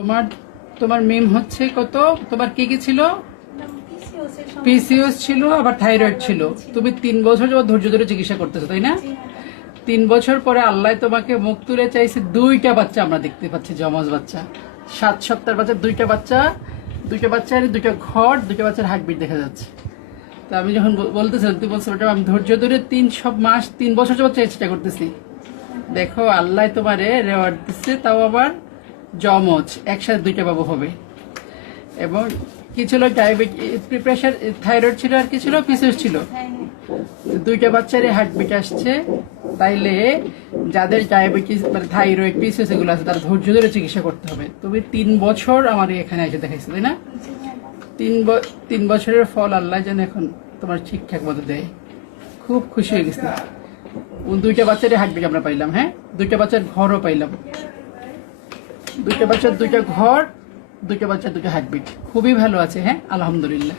তোমার তোমার মিম হচ্ছে কত? তোমার কি কি ছিল? পিসিওএস ছিল, আবার থাইরয়েড ছিল। তুমি 3 বছর যাবত ধৈর্য ধরে চিকিৎসা করতেছো, তাই না? 3 বছর পরে আল্লাহ তোমাকে মুখ তুলে চাইছে। 2টা বাচ্চা আমরা দেখতে পাচ্ছি, যমজ বাচ্চা, 7 সপ্তাহের বাচ্চা, 2টা বাচ্চা, 2টা বাচ্চার 2টা ঘর, 2টা বাচ্চার হার্টবিট দেখা যাচ্ছে। তো আমি যখন বলতেছিলাম, তুই বলছো ম্যাডাম আমি ধৈর্য ধরে 3 বছর যাবত চেষ্টা করতেছি। দেখো আল্লাহ তোমারে রেওয়ার্ড দিচ্ছে, তাও আবার যমজ, একসাথে 2টা বাবু হবে। এবং কি ছিল? ডায়াবেটিস, প্রেশার, থাইরয়েড ছিল, আর কি ছিল? পিসিওএস ছিল। 2টা বাচ্চারই হার্টবিট আসছে। তাইলে যাদের ডায়াবেটিস মানে থাইরয়েড, পিসিওএস এগুলো আছে, তারা ধৈর্য ধরে চিকিৎসা করতে হবে। তুমি 3 বছর আমার এখানে এসে দেখাইছো, তাই না? 3 বছরের ফল আল্লাহ যেন এখন তোমার ঠিকঠাক মতো দেয়। খুব খুশি হয়ে গেছি। 2টা বাচ্চারই হার্টবিট আমরা পাইলাম। হ্যাঁ, 2টা বাচ্চার ঘরও পাইলাম। 2টা বাচ্চার 2টা ঘর, 2টা বাচ্চার 2টা হার্টবিট খুবই ভালো আছে। হ্যাঁ, আলহামদুলিল্লাহ।